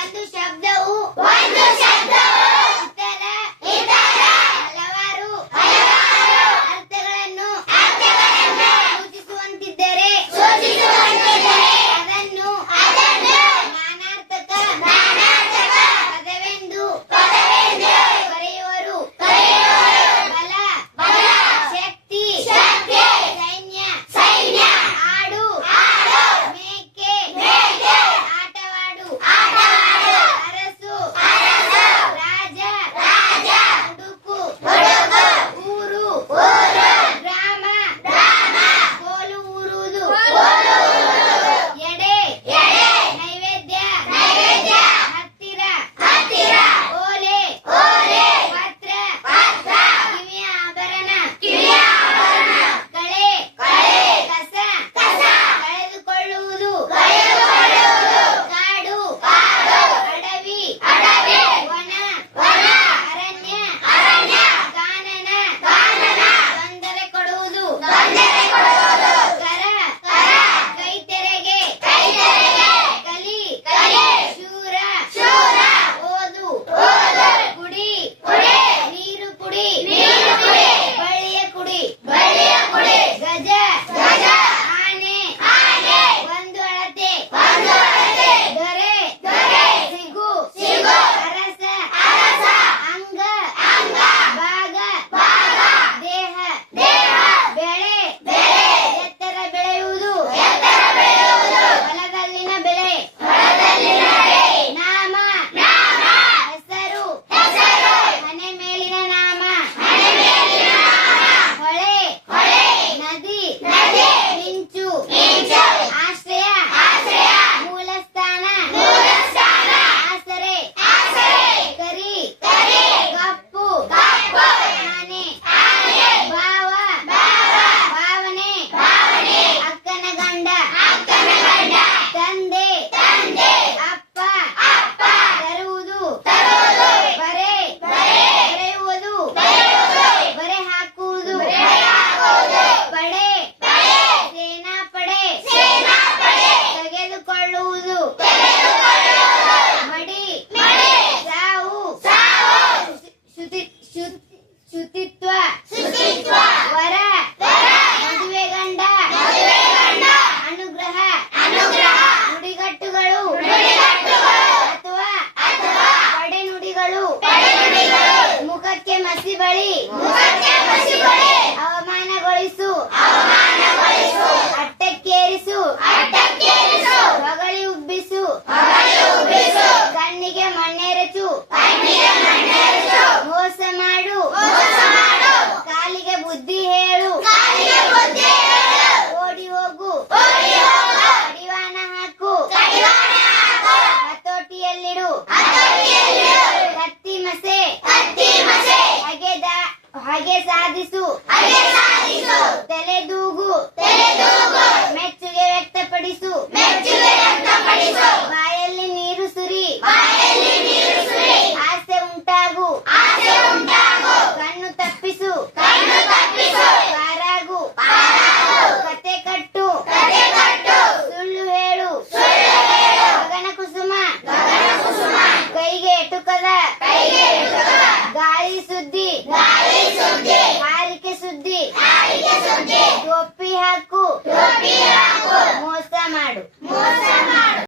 ಒಂದು ಶಬ್ದವು ಇತರ ಹಲವಾರು ಅರ್ಥಗಳನ್ನು ಸೂಚಿಸುವಂತಿದ್ದರೆ ಅದನ್ನು ನಾನಾರ್ಥಕ ಪದವೆಂದು ಕರೆಯುವರು. ಬಲ, ಶಕ್ತಿ, ಸೈನ್ಯ, ಆಡು, ಮೇಕೆ, ಆಟವಾಡು, ಅರಸು, ರಾಜ, ಹುಡುಕು, ಊರು, ಗ್ರಾಮ, ಕೋಲು ಊರುವುದು, ಎಡೆ, ನೈವೇದ್ಯ, ಹತ್ತಿರ, ಓಲೆ, ಪತ್ರ, ಕಿವಿಯ ಆಭರಣ, ಕಳೆ, ಕಸ, ಕಳೆದುಕೊಳ್ಳುವುದು, ಕಾಡು, ಅಡವಿ, ವನ, ಅರಣ್ಯ, ಕಾನನ, ತೊಂದರೆ ಕೊಡುವುದು, ಕರ, ಕೈತೆರೆಗೆ, ಕಲಿ, ಶೂರ, ಓದು, ಕುಡಿ, ನೀರು ಕುಡಿ, ಬಳ್ಳಿಯ ಕುಡಿ, ಗಜ, ಆನೆ, ಒಂದು ಅಳತೆ, ದೊರೆ, ಸಿಗು, ಅರಸ, ಅಂಗ, ಭಾಗ, ದೇಹ, ಬೆಳೆ, ಎತ್ತರ ಬೆಳೆಯುವುದು, ಹೊಲದಲ್ಲಿನ ಬೆಳೆ, ನಾಮ, ಹೆಸರು, ಮನೆ ಮೇಲಿನ ನಾಮ, ಹೊಳೆ, ನದಿ, ಮಿಂಚು, ಆಶ್ರಯ, ಮೂಲಸ್ಥಾನ, ಆಸರೆ, ಕರಿ, ಕಪ್ಪು, ಆನೆ, ಭಾವ, ಭಾವನೆ, ಅಕ್ಕನ ಗಂಡ, ತಂದೆ, ಅಪ್ಪ, ತರುವುದು, ಬರೆ, ಬರೆಯುವುದು, ಬರೆ ಹಾಕುವುದು, ಪಡೆ, ಸೇನಾಪಡೆ, ತೆಗೆದುಕೊಳ್ಳುವುದು, ಮಡಿ, ಸಾವು, ಶುಚಿತ್ವ, ವರ, ಮದುವೆ ಗಂಡ, ಅನುಗ್ರಹ, ನುಡಿಗಟ್ಟುಗಳು, ಅಥವಾ ಪಡೆನುಡಿಗಳು, ಮುಖಕ್ಕೆ ಮಸಿ ಬಳಿ, ಅವಮಾನಗೊಳಿಸು, ಅಟ್ಟಕ್ಕೇರಿಸು, ಹೊಗಳಿ ಉಬ್ಬಿಸು, ಕಣ್ಣಿಗೆ ಮಣ್ಣೆರಚು, ಮೋಸ ಮಾಡು, ಕಾಲಿಗೆ ಬುದ್ಧಿ ಹೇಳು, ಓಡಿ ಹೋಗು, ಕಡಿವಾಣ ಹಾಕು, ಹತೋಟಿಯಲ್ಲಿಡು, ಕತ್ತಿ ಮಸೆ, ಹಾಗೆ ಸಾಧಿಸು, ತಲೆದೂಗು, ಮೆಚ್ಚುಗೆ ವ್ಯಕ್ತಪಡಿಸು, ಬಾಯಲ್ಲಿ ನೀರು ಸುರಿ, ಆಸೆ ಉಂಟಾಗು, ಕಣ್ಣು ತಪ್ಪಿಸು, ಪಾರಾಗು, ಕತೆ ಕಟ್ಟು, ಸುಳ್ಳು ಹೇಳು, ಗಗನ ಕುಸುಮ, ಕೈಗೆ ಎಟುಕದ, ಗಾಳಿ ಸುದ್ದಿ, ಹಾರಿಕೆ ಸುದ್ದಿ, ಟೋಪಿ ಹಾಕು, ಮೋಸ ಮಾಡು.